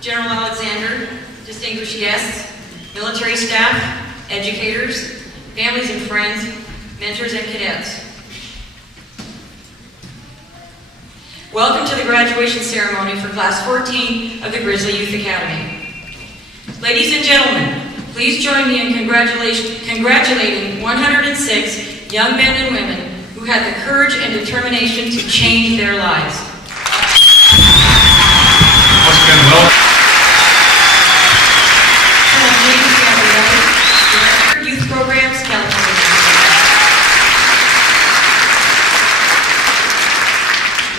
General Alexander, distinguished guests, military staff, educators, families and friends, mentors and cadets. Welcome to the graduation ceremony for Class 14 of the Grizzly Youth Academy. Ladies and gentlemen, please join me in congratulating 106 young men and women who had the courage and determination to change their lives. Once again, welcome. Director, Youth Programs, California.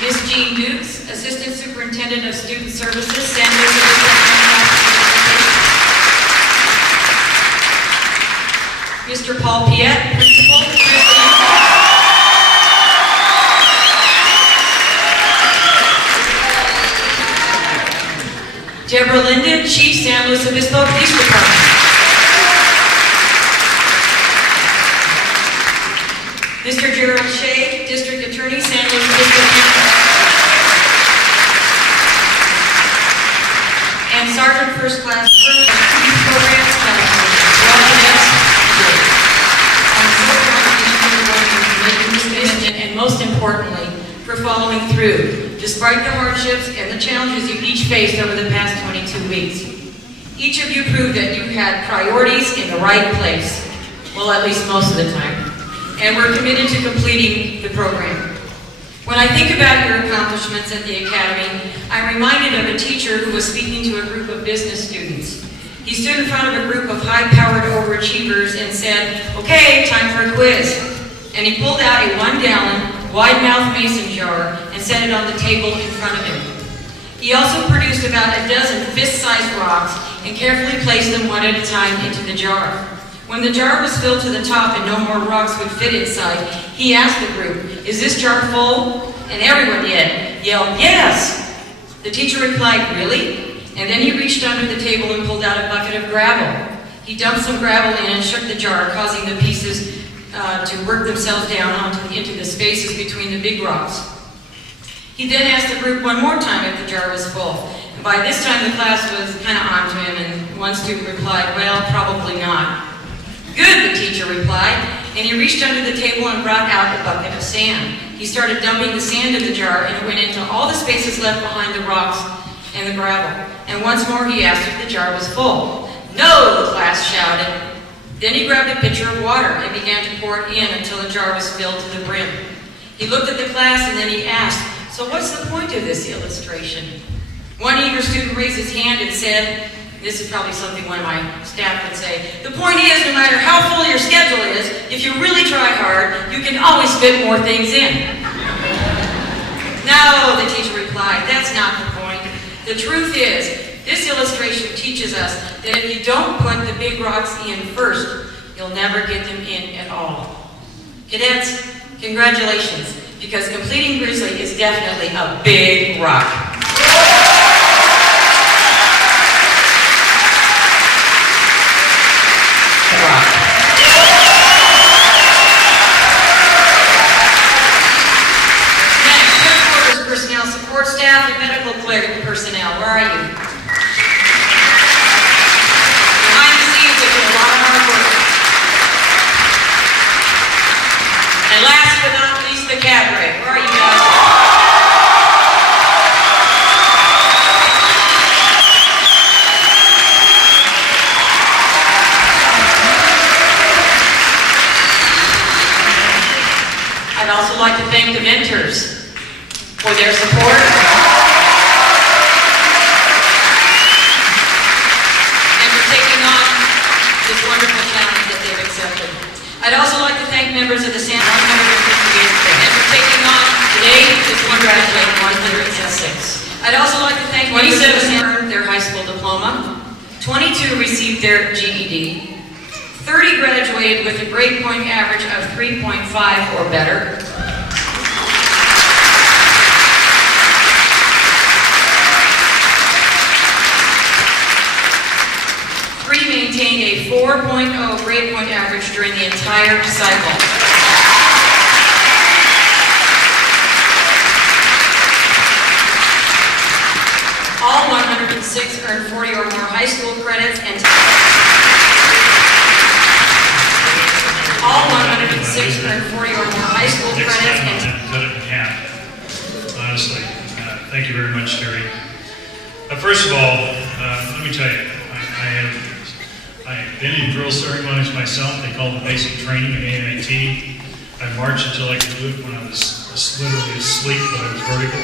Ms. Jean Dukes, Assistant Superintendent of Student Services, San Luis Obispo. Mr. Paul Piet, Principal, Grizzly. Deborah Linden, Chief, San Luis Obispo Police Department. Mr. Gerald Shea, District Attorney, San Luis Obispo County. And Sergeant First Class Youth Programs, California. And most importantly, for following through, despite the hardships and the challenges you each faced over the past 22 weeks. Each of you proved that you had priorities in the right place, well, at least most of the time, and we're committed to completing the program. When I think about your accomplishments at the Academy, I'm reminded of a teacher who was speaking to a group of business students. He stood in front of a group of high-powered overachievers and said, "Okay, time for a quiz." And he pulled out a 1-gallon, wide-mouthed mason jar and set it on the table in front of him. He also produced about a dozen fist-sized rocks and carefully placed them one at a time into the jar. When the jar was filled to the top and no more rocks would fit inside, he asked the group, "Is this jar full?" And everyone yelled, "Yes!" The teacher replied, "Really?" And then he reached under the table and pulled out a bucket of gravel. He dumped some gravel in and shook the jar, causing the pieces to work themselves down into the spaces between the big rocks. He then asked the group one more time if the jar was full. And by this time the class was kind of on to him, and one student replied, "Well, probably not." "Good," the teacher replied, and he reached under the table and brought out a bucket of sand. He started dumping the sand in the jar, and it went into all the spaces left behind the rocks and the gravel. And once more he asked if the jar was full. "No," the class shouted. Then he grabbed a pitcher of water and began to pour it in until the jar was filled to the brim. He looked at the class and then he asked, "So what's the point of this illustration?" One eager student raised his hand and said, this is probably something one of my staff would say, "The point is, no matter how full your schedule is, if you really try hard, you can always fit more things in." "No," the teacher replied, "that's not the point. The truth is, this illustration teaches us that if you don't put the big rocks in first, you'll never get them in at all." Cadets, congratulations, because completing Grizzly is definitely a big rock. Next, headquarters personnel, support staff, and medical clinic personnel. Where are you? Behind the scenes, there's been a lot of hard work. And last but not least, the cadre. Where are you guys? I'd also like to thank the mentors for their support and for taking on this wonderful challenge that they've accepted. I'd also like to thank members of the San 158th and for taking on today to congratulate 106. I'd also like to thank 27 earned their high school diploma, 22 received their GED, 30 graduated with a grade point average of 3.5 or better. 3 maintained a 4.0 grade point average during the entire cycle. 106 earned 40 or more high school credits, and all 106 earned 40 or more high school credits, and cut it in half. Honestly, thank you very much, Terry. First of all, let me tell you, I have been in drill ceremonies myself. They call it basic training at AIT. I marched until I could do it when I was literally asleep, but I was vertical.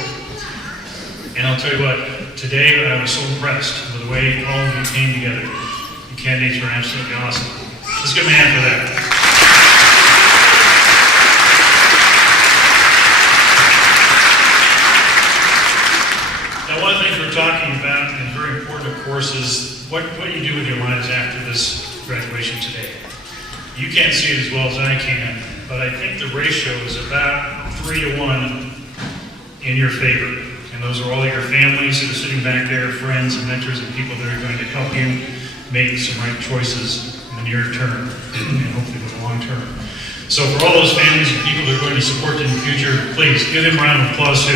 And I'll tell you what, today I was so impressed with the way all of you came together. You candidates were absolutely awesome. Let's give them a hand for that. Now, one of the things we're talking about, and very important, of course, is what you do with your lives after this graduation today. You can't see it as well as I can, but I think the ratio is about 3-to-1 in your favor. And those are all your families that are sitting back there, friends and mentors and people that are going to help you make some right choices in the near term and hopefully for the long term. So for all those families and people that are going to support you in the future, please give them a round of applause too.